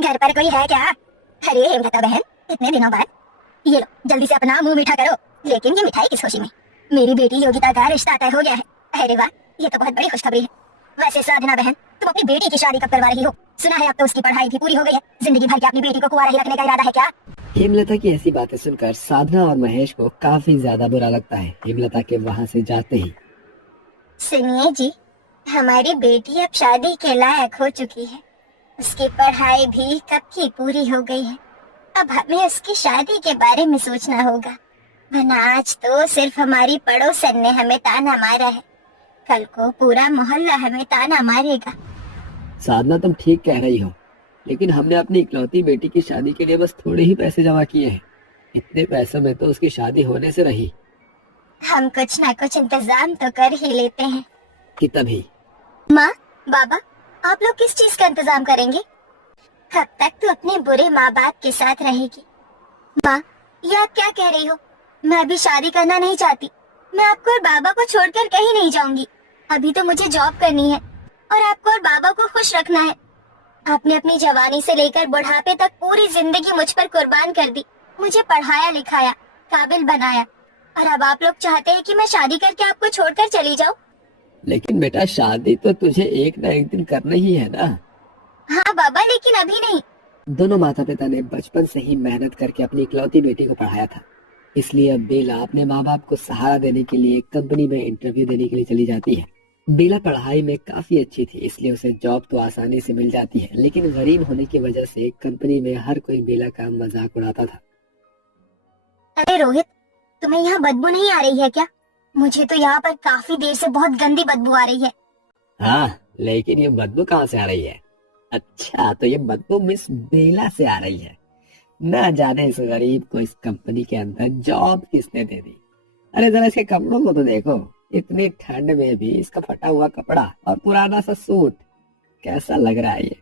घर पर कोई है क्या? अरे हेमलता बहन, इतने दिनों बाद। ये लो, जल्दी से अपना मुंह मीठा करो। लेकिन ये मिठाई किस खुशी में? मेरी बेटी योगिता का रिश्ता तय हो गया है। अरे वाह, ये तो बहुत बड़ी खुशखबरी है। वैसे साधना बहन, तुम अपनी बेटी की शादी कब करवा रही हो? सुना है अब तो उसकी पढ़ाई भी पूरी हो गई है। जिंदगी भर क्या अपनी बेटी को कुंवारा ही रखने का इरादा है क्या? हेमलता की ऐसी बातें सुनकर साधना और महेश को काफी ज्यादा बुरा लगता है। हेमलता के वहां से जाते ही सुनिए जी, हमारी बेटी अब शादी के लायक हो चुकी है। उसकी पढ़ाई भी कब की पूरी हो गई है। अब हमें उसकी शादी के बारे में सोचना होगा, वरना आज तो सिर्फ हमारी पड़ोसन ने हमें ताना मारा है, कल को पूरा मोहल्ला हमें ताना मारेगा। साधना तुम ठीक कह रही हो, लेकिन हमने अपनी इकलौती बेटी की शादी के लिए बस थोड़े ही पैसे जमा किए हैं। इतने पैसों में तो उसकी शादी होने से रही। हम कुछ ना कुछ इंतजाम तो कर ही लेते हैं। कि तभी माँ, बाबा, आप लोग किस चीज का इंतजाम करेंगे? कब तक तू अपने बुरे माँ बाप के साथ रहेगी? माँ, ये आप क्या कह रही हो? मैं अभी शादी करना नहीं चाहती। मैं आपको और बाबा को छोड़कर कहीं नहीं जाऊंगी। अभी तो मुझे जॉब करनी है और आपको और बाबा को खुश रखना है। आपने अपनी जवानी से लेकर बुढ़ापे तक पूरी जिंदगी मुझ पर कुर्बान कर दी। मुझे पढ़ाया लिखाया, काबिल बनाया, और अब आप लोग चाहते हैं कि मैं शादी करके आपको छोड़कर चली जाऊं? लेकिन बेटा, शादी तो तुझे एक ना एक दिन करना ही है ना। हाँ बाबा, लेकिन अभी नहीं। दोनों माता पिता ने बचपन से ही मेहनत करके अपनी इकलौती बेटी को पढ़ाया था, इसलिए अब बेला अपने माँ बाप को सहारा देने के लिए कंपनी में इंटरव्यू देने के लिए चली जाती है। बेला पढ़ाई में काफी अच्छी थी, इसलिए उसे जॉब तो आसानी से मिल जाती है, लेकिन गरीब होने की वजह से कंपनी में हर कोई बेला का मजाक उड़ाता था। अरे रोहित, तुम्हें यहाँ बदबू नहीं आ रही है क्या? मुझे तो यहाँ पर काफी देर से बहुत गंदी बदबू आ रही है। हाँ, लेकिन ये बदबू कहाँ से आ रही है? अच्छा, तो ये बदबू मिस बेला से आ रही है। ना जाने इस गरीब को इस कंपनी के अंदर जॉब किसने दे दी। अरे जरा इसके कपड़ों को तो देखो, इतनी ठंड में भी इसका फटा हुआ कपड़ा और पुराना सा सूट कैसा लग रहा है ये।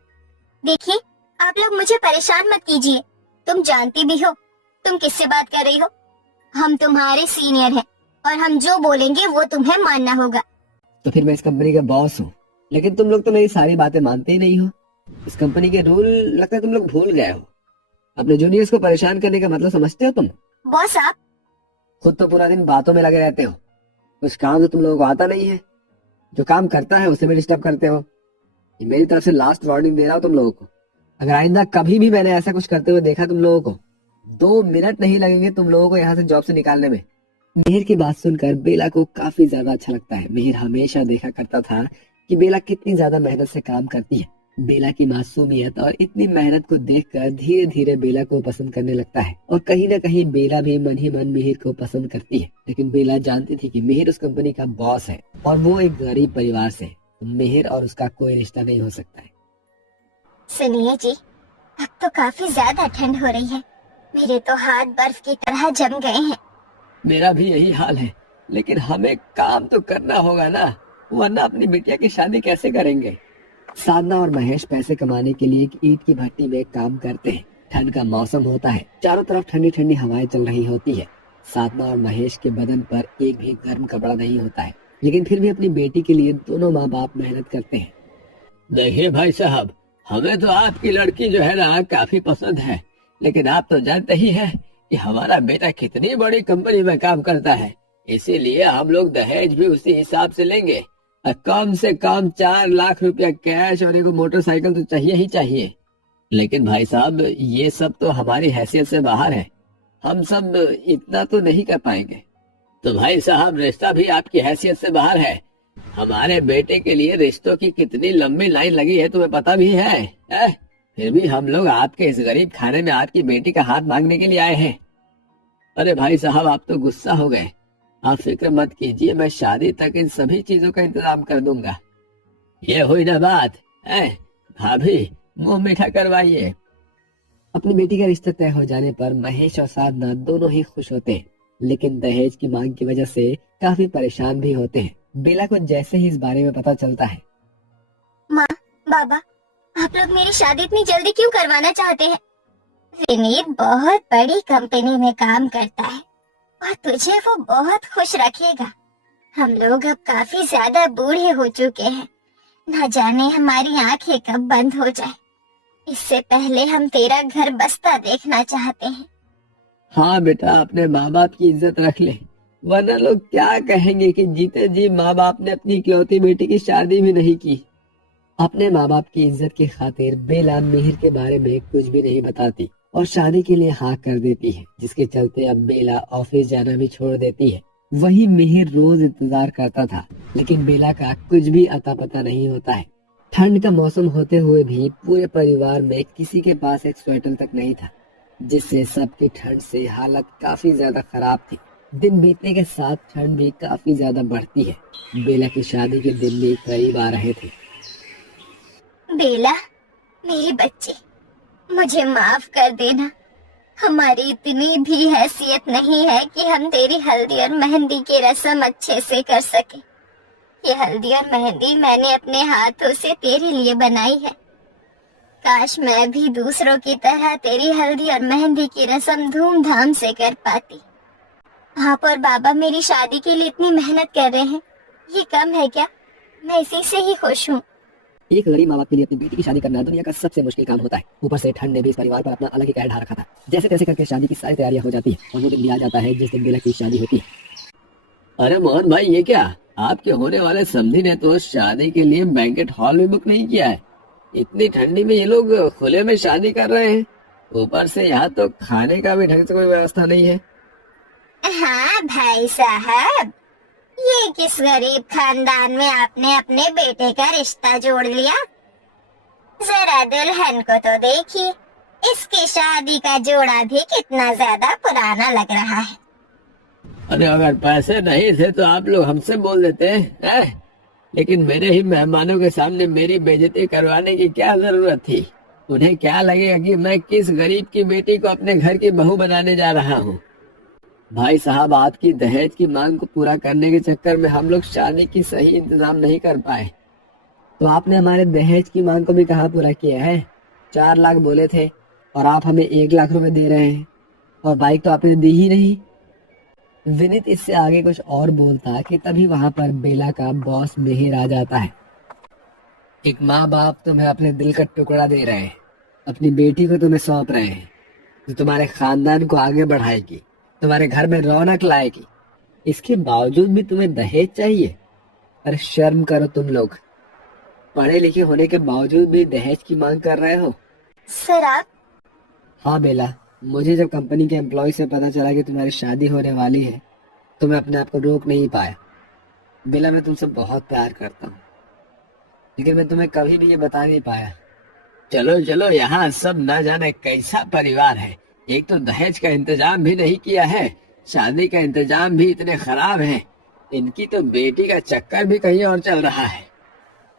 देखिए, आप लोग मुझे परेशान मत कीजिए। तुम जानती भी हो तुम किससे बात कर रही हो। हम तुम्हारे सीनियर हैं और हम जो बोलेंगे वो तुम्हें मानना होगा। तो फिर मैं इस कंपनी का बॉस हूँ, लेकिन तुम लोग तो मेरी सारी बातें मानते ही नहीं हो। इस कंपनी के रूल लगता है तुम लोग भूल गए हो। अपने जूनियर्स को परेशान करने का मतलब समझते हो तुम? बॉस, आप खुद तो पूरा दिन बातों में लगे रहते हो, कुछ काम तो तुम लोगों को आता नहीं है। जो काम करता है उसे भी डिस्टर्ब करते हो। ये मेरी तरफ से लास्ट वार्निंग दे रहा हूँ तुम लोगों को। अगर आइंदा कभी भी मैंने ऐसा कुछ करते हुए देखा तुम लोगों को, 2 मिनट नहीं लगेंगे तुम लोगों को यहाँ से जॉब से निकालने में। मिहिर की बात सुनकर बेला को काफी ज्यादा अच्छा लगता है। मिहिर हमेशा देखा करता था कि बेला कितनी ज्यादा मेहनत से काम करती है। बेला की मासूमियत और इतनी मेहनत को देखकर धीरे धीरे बेला को पसंद करने लगता है, और कहीं ना कहीं बेला भी मन ही मन मिहिर को पसंद करती है। लेकिन बेला जानती थी कि मिहिर उस कंपनी का बॉस है और वो एक गरीब परिवार से, मिहिर और उसका कोई रिश्ता नहीं हो सकता है। सुनिए जी, अब तो काफी ज्यादा ठंड हो रही है। मेरे तो हाथ बर्फ की तरह जम गए हैं। मेरा भी यही हाल है, लेकिन हमें काम तो करना होगा ना, वरना अपनी बिटिया की शादी कैसे करेंगे। साधना और महेश पैसे कमाने के लिए एक ईंट की भट्टी में काम करते हैं। ठंड का मौसम होता है, चारों तरफ ठंडी ठंडी हवाएं चल रही होती है। साधना और महेश के बदन पर एक भी गर्म कपड़ा नहीं होता है, लेकिन फिर भी अपनी बेटी के लिए दोनों माँ बाप मेहनत करते हैं। देखिए भाई साहब, हमें तो आपकी लड़की जो है ना काफी पसंद है, लेकिन आप तो जानते ही हैं कि हमारा बेटा कितनी बड़ी कंपनी में काम करता है, इसीलिए हम लोग दहेज भी उसी हिसाब से लेंगे। कम से कम 4 लाख रुपया कैश और एक मोटरसाइकिल तो चाहिए ही चाहिए। लेकिन भाई साहब, ये सब तो हमारी हैसियत से बाहर है, हम सब इतना तो नहीं कर पाएंगे। तो भाई साहब, रिश्ता भी आपकी हैसियत से बाहर है। हमारे बेटे के लिए रिश्तों की कितनी लंबी लाइन लगी है तुम्हें पता भी है? फिर भी हम लोग आपके इस गरीब खाने में आपकी बेटी का हाथ मांगने के लिए आए हैं। अरे भाई साहब, आप तो गुस्सा हो गए। आप फिक्र मत कीजिए, मैं शादी तक इन सभी चीजों का इंतजाम कर दूंगा। ये हुई ना बात? भाभी, मुंह मीठा करवाइए। अपनी बेटी का रिश्ता तय हो जाने पर महेश और साधना दोनों ही खुश होते हैं, लेकिन दहेज की मांग की वजह से काफी परेशान भी होते हैं। बेला को जैसे ही इस बारे में पता चलता है, माँ, बाबा, आप लोग मेरी शादी इतनी जल्दी क्यों करवाना चाहते हैं? विनीत बहुत बड़ी कंपनी में काम करता है और तुझे वो बहुत खुश रखेगा। हम लोग अब काफी ज्यादा बूढ़े हो चुके हैं, न जाने हमारी आंखें कब बंद हो जाए। इससे पहले हम तेरा घर बसता देखना चाहते हैं। हाँ बेटा, अपने माँ बाप की इज्जत रख ले, वरना लोग क्या कहेंगे कि जीते जी माँ बाप ने अपनी इकलौती बेटी की शादी भी नहीं की। अपने माँ बाप की इज्जत की खातिर बेला मिहिर के बारे में कुछ भी नहीं बताती और शादी के लिए हाँ कर देती है, जिसके चलते अब बेला ऑफिस जाना भी छोड़ देती है। वही मिहिर रोज इंतजार करता था, लेकिन बेला का कुछ भी अता पता नहीं होता है। ठंड का मौसम होते हुए भी पूरे परिवार में किसी के पास एक स्वेटर तक नहीं था, जिससे सबकी ठंड से हालत काफी ज्यादा खराब थी। दिन बीतने के साथ ठंड भी काफी ज्यादा बढ़ती है। बेला की शादी के दिन भी करीब आ रहे थे। बेला, मेरे बच्चे, मुझे माफ कर देना। हमारी इतनी भी हैसियत नहीं है कि हम तेरी हल्दी और मेहंदी की रस्म अच्छे से कर सके। ये हल्दी और मेहंदी मैंने अपने हाथों से तेरे लिए बनाई है। काश मैं भी दूसरों की तरह तेरी हल्दी और मेहंदी की रस्म धूमधाम से कर पाती। आप और बाबा मेरी शादी के लिए इतनी मेहनत कर रहे हैं, ये कम है क्या? मैं इसी से ही खुश हूँ। एक गरीब माँ बाप के लिए अपनी बेटी की शादी करना दुनिया का सबसे मुश्किल काम होता है। ऊपर से ठंड ने भी इस परिवार पर अपना अलग ही कहर ढा रखा था। जैसे तैसे करके शादी की सारी तैयारियां हो जाती है और वो दिन भी आ जाता है जिस दिन बेला की शादी होती है। अरे मोहन भाई, ये क्या, आपके होने वाले समधी ने तो शादी के लिए बैंकेट हॉल भी बुक नहीं किया है। इतनी ठंडी में ये लोग खुले में शादी कर रहे हैं। ऊपर से यहाँ तो खाने का भी ढंग से कोई व्यवस्था नहीं है। हाँ भाई साहब, ये किस गरीब खानदान में आपने अपने बेटे का रिश्ता जोड़ लिया? जरा दुल्हन को तो देखिए, इसकी शादी का जोड़ा भी कितना ज्यादा पुराना लग रहा है। अरे अगर पैसे नहीं थे तो आप लोग हमसे बोल देते हैं, लेकिन मेरे ही मेहमानों के सामने मेरी बेइज्जती करवाने की क्या जरूरत थी? उन्हें क्या लगेगा कि मैं किस गरीब की बेटी को अपने घर की बहू बनाने जा रहा हूँ? भाई साहब, आपकी दहेज की मांग को पूरा करने के चक्कर में हम लोग शादी की सही इंतजाम नहीं कर पाए। तो आपने हमारे दहेज की मांग को भी कहाँ पूरा किया है? 4 लाख बोले थे और आप हमें 1 लाख रुपए दे रहे हैं, और बाइक तो आपने दी ही नहीं। विनीत इससे आगे कुछ और बोलता कि तभी वहां पर बेला का बॉस मिहिर आ जाता है। एक माँ बाप तुम्हें अपने दिल का टुकड़ा दे रहे हैं, अपनी बेटी को तुम्हें सौंप रहे हैं, जो तुम्हारे खानदान को आगे बढ़ाएगी, तुम्हारे घर में रौनक लाएगी। इसके बावजूद भी तुम्हें दहेज चाहिए? अरे शर्म करो तुम लोग, पढ़े लिखे होने के बावजूद भी दहेज की मांग कर रहे हो। सर आप? हाँ बेला, मुझे जब कंपनी के एम्प्लॉय से पता चला कि तुम्हारी शादी होने वाली है तो मैं अपने आप को रोक नहीं पाया। बेला, मैं तुमसे बहुत प्यार करता हूँ, लेकिन मैं तुम्हें कभी भी ये बता नहीं पाया। चलो चलो, यहाँ सब न जाने कैसा परिवार है। एक तो दहेज का इंतजाम भी नहीं किया है, शादी का इंतजाम भी इतने खराब है। इनकी तो बेटी का चक्कर भी कहीं और चल रहा है।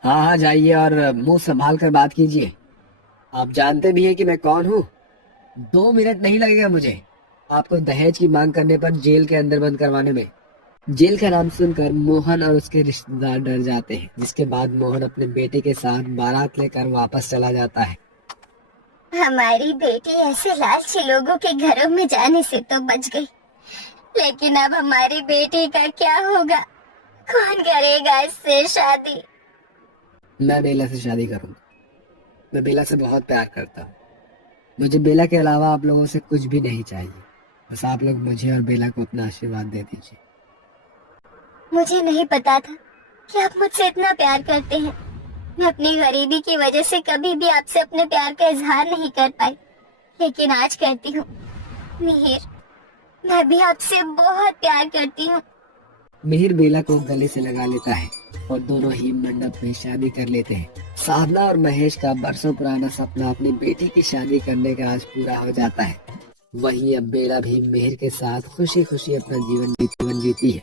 हाँ हाँ, जाइए और मुंह संभाल कर बात कीजिए। आप जानते भी हैं कि मैं कौन हूँ। 2 मिनट नहीं लगेगा मुझे आपको दहेज की मांग करने पर जेल के अंदर बंद करवाने में। जेल का नाम सुनकर मोहन और उसके रिश्तेदार डर जाते हैं, जिसके बाद मोहन अपने बेटे के साथ बारात लेकर वापस चला जाता है। हमारी बेटी ऐसे लालची लोगों के घरों में जाने से तो बच गई, लेकिन अब हमारी बेटी का क्या होगा? कौन करेगा इससे शादी? मैं बेला से शादी करूंगा। मैं बेला से बहुत प्यार करता हूँ। मुझे बेला के अलावा आप लोगों से कुछ भी नहीं चाहिए। बस आप लोग मुझे और बेला को अपना आशीर्वाद दे दीजिए। मुझे नहीं पता था कि आप मुझसे इतना प्यार करते हैं। मैं अपनी गरीबी की वजह से कभी भी आपसे अपने प्यार का इजहार नहीं कर पाई, लेकिन आज करती हूँ। मिहिर, मैं भी आपसे बहुत प्यार करती हूँ। मिहिर बेला को गले से लगा लेता है और दोनों ही मंडप में शादी कर लेते हैं। साधना और महेश का बरसों पुराना सपना अपनी बेटी की शादी करने का आज पूरा हो जाता है। वहीं अब बेला भी मिहिर के साथ खुशी खुशी अपना जीवन जीती है।